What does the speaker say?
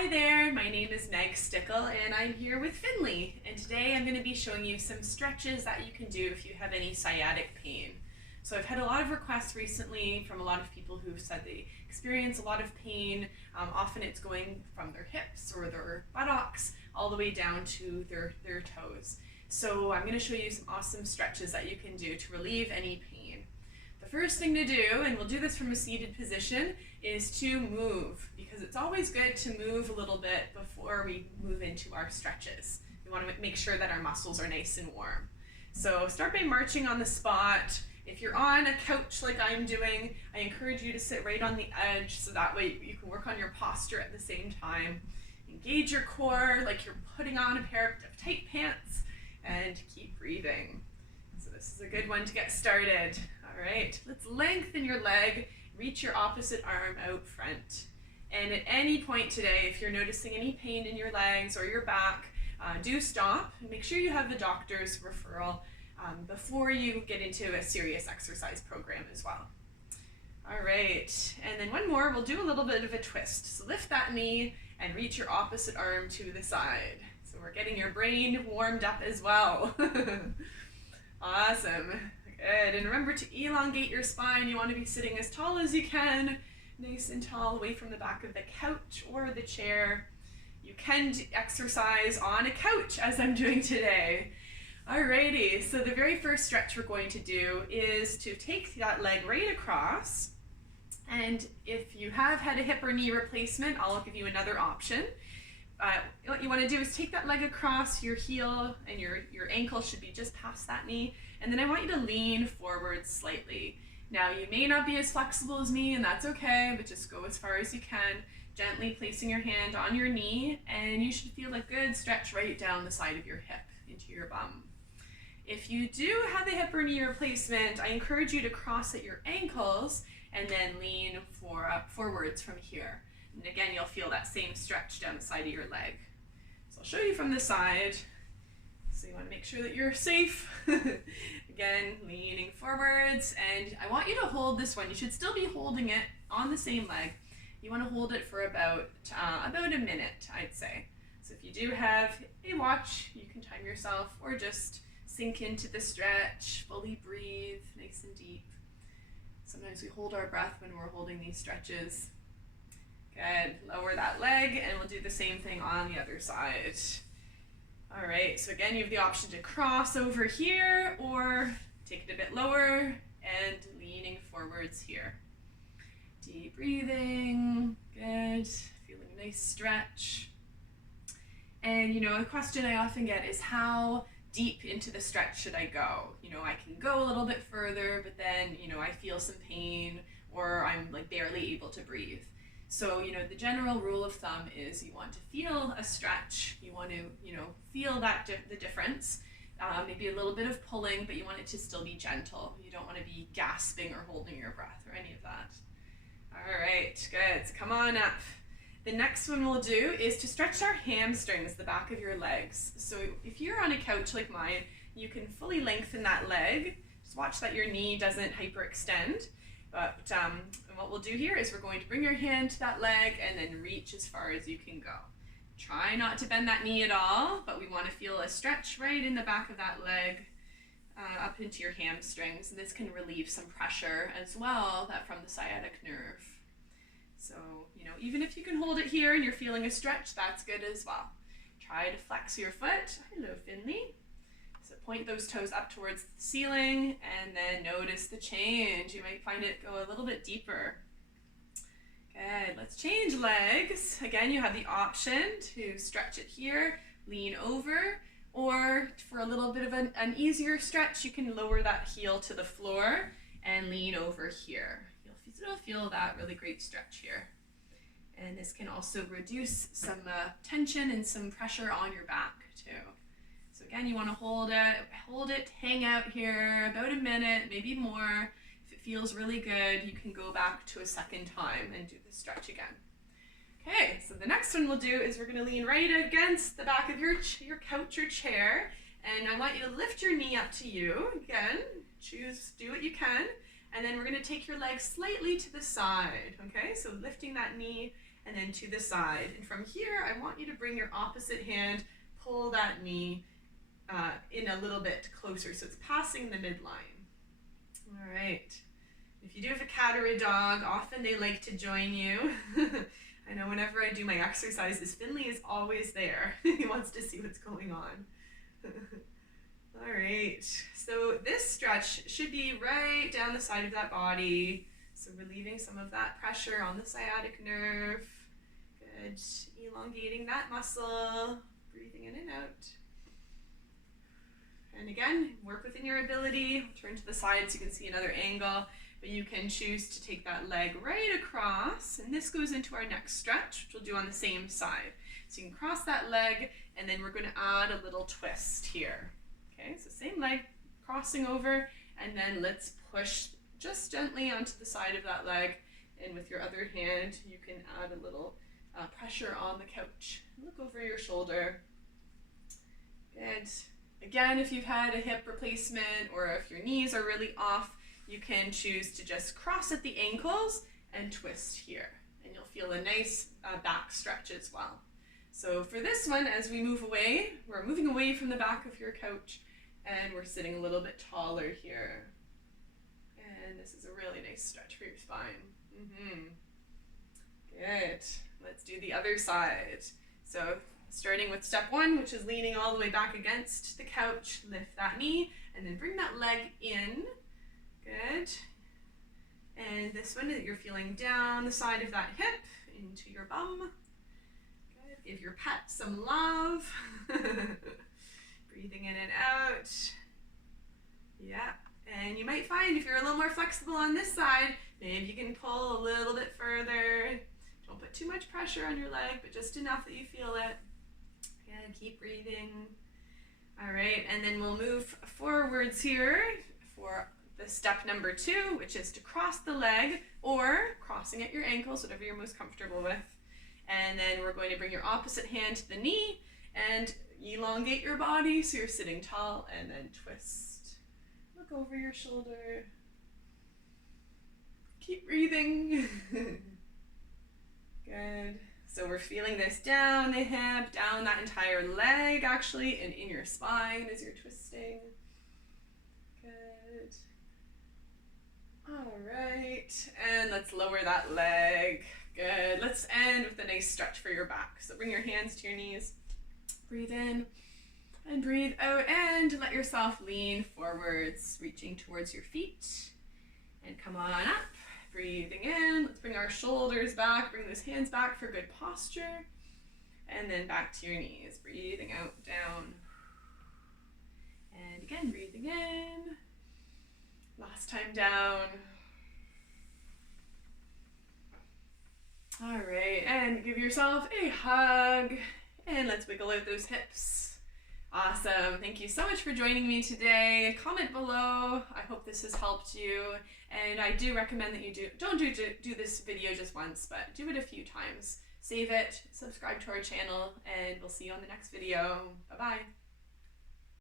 Hi there, my name is Meg Stickle and I'm here with Finley, and today I'm going to be showing you some stretches that you can do if you have any sciatic pain. So I've had a lot of requests recently from a lot of people who've said they experience a lot of pain. Often it's going from their hips or their buttocks all the way down to their toes. So I'm going to show you some awesome stretches that you can do to relieve any pain. The first thing to do, and we'll do this from a seated position, is to move, because it's always good to move a little bit before we move into our stretches. We want to make sure that our muscles are nice and warm. So start by marching on the spot. If you're on a couch like I'm doing, I encourage you to sit right on the edge so that way you can work on your posture at the same time. Engage your core like you're putting on a pair of tight pants, and keep breathing. So this is a good one to get started. All right, let's lengthen your leg, reach your opposite arm out front. And at any point today, if you're noticing any pain in your legs or your back, do stop and make sure you have the doctor's referral before you get into a serious exercise program as well. All right, and then one more, we'll do a little bit of a twist. So lift that knee and reach your opposite arm to the side. So we're getting your brain warmed up as well. Awesome. Good, and remember to elongate your spine. You want to be sitting as tall as you can, nice and tall, away from the back of the couch or the chair. You can exercise on a couch, as I'm doing today. Alrighty, so the very first stretch we're going to do is to take that leg right across, and if you have had a hip or knee replacement, I'll give you another option. What you want to do is take that leg across, your heel and your ankle should be just past that knee, and then I want you to lean forward slightly. Now you may not be as flexible as me, and that's okay, but just go as far as you can, gently placing your hand on your knee, and you should feel a good stretch right down the side of your hip into your bum. If you do have a hip or knee replacement, I encourage you to cross at your ankles and then lean forwards from here. And again, you'll feel that same stretch down the side of your leg. So I'll show you from the side. So you want to make sure that you're safe. Again, leaning forwards, and I want you to hold this one. You should still be holding it on the same leg. You want to hold it for about a minute, I'd say. So if you do have a watch, you can time yourself, or just sink into the stretch, fully breathe, nice and deep. Sometimes we hold our breath when we're holding these stretches. Good, lower that leg, and we'll do the same thing on the other side. All right, so again, you have the option to cross over here or take it a bit lower and leaning forwards here. Deep breathing, good, feeling a nice stretch. And a question I often get is, how deep into the stretch should I go? I can go a little bit further, but then, I feel some pain or I'm like barely able to breathe. So, the general rule of thumb is you want to feel a stretch. You want to, feel the difference. Maybe a little bit of pulling, but you want it to still be gentle. You don't want to be gasping or holding your breath or any of that. All right, good. So come on up. The next one we'll do is to stretch our hamstrings, the back of your legs. So if you're on a couch like mine, you can fully lengthen that leg. Just watch that your knee doesn't hyperextend. But what we'll do here is we're going to bring your hand to that leg and then reach as far as you can go. Try not to bend that knee at all, but we want to feel a stretch right in the back of that leg up into your hamstrings. And this can relieve some pressure as well from the sciatic nerve. So, even if you can hold it here and you're feeling a stretch, that's good as well. Try to flex your foot. Hello, Finley. So point those toes up towards the ceiling and then notice the change. You might find it go a little bit deeper. Good, let's change legs. Again, you have the option to stretch it here, lean over, or for a little bit of an easier stretch, you can lower that heel to the floor and lean over here. You'll still feel that really great stretch here. And this can also reduce some tension and some pressure on your back too. So again, you want to hold it, hang out here about a minute, maybe more. If it feels really good, you can go back to a second time and do the stretch again. Okay, so the next one we'll do is we're going to lean right against the back of your couch or chair, and I want you to lift your knee up to you. Again, do what you can, and then we're going to take your leg slightly to the side, okay? So lifting that knee and then to the side. And from here, I want you to bring your opposite hand, pull that knee in a little bit closer, so it's passing the midline. All right. If you do have a cat or a dog, often they like to join you. I know whenever I do my exercises, Finley is always there. He wants to see what's going on. All right, so this stretch should be right down the side of that body. So relieving some of that pressure on the sciatic nerve. Good, elongating that muscle, breathing in and out. And again, work within your ability. Turn to the side so you can see another angle, but you can choose to take that leg right across, and this goes into our next stretch, which we'll do on the same side. So you can cross that leg, and then we're going to add a little twist here. Okay, so same leg, crossing over, and then let's push just gently onto the side of that leg, and with your other hand, you can add a little pressure on the couch. Look over your shoulder. Good. Again, if you've had a hip replacement or if your knees are really off, you can choose to just cross at the ankles and twist here, and you'll feel a nice back stretch as well. So for this one, as we move away, we're moving away from the back of your couch, and we're sitting a little bit taller here. And this is a really nice stretch for your spine. Good. Let's do the other side. So starting with step one, which is leaning all the way back against the couch, lift that knee, and then bring that leg in. Good. And this one, you're feeling down the side of that hip into your bum. Good. Give your pet some love. Breathing in and out. Yeah. And you might find if you're a little more flexible on this side, maybe you can pull a little bit further. Don't put too much pressure on your leg, but just enough that you feel it. And keep breathing. All right, and then we'll move forwards here for the step number 2, which is to cross the leg or crossing at your ankles, whatever you're most comfortable with. And then we're going to bring your opposite hand to the knee and elongate your body so you're sitting tall, and then twist. Look over your shoulder. Keep breathing. Good. So we're feeling this down the hip, down that entire leg actually, and in your spine as you're twisting. Good. All right, and let's lower that leg. Good. Let's end with a nice stretch for your back. So bring your hands to your knees. Breathe in and breathe out, and let yourself lean forwards, reaching towards your feet. And come on up. Breathing in, let's bring our shoulders back, bring those hands back for good posture, and then back to your knees. Breathing out, down, and again, breathing in, last time down. All right, and give yourself a hug, and let's wiggle out those hips. Awesome. Thank you so much for joining me today. Comment below. I hope this has helped you. And I do recommend that you don't do this video just once, but do it a few times. Save it, subscribe to our channel, and we'll see you on the next video. Bye-bye.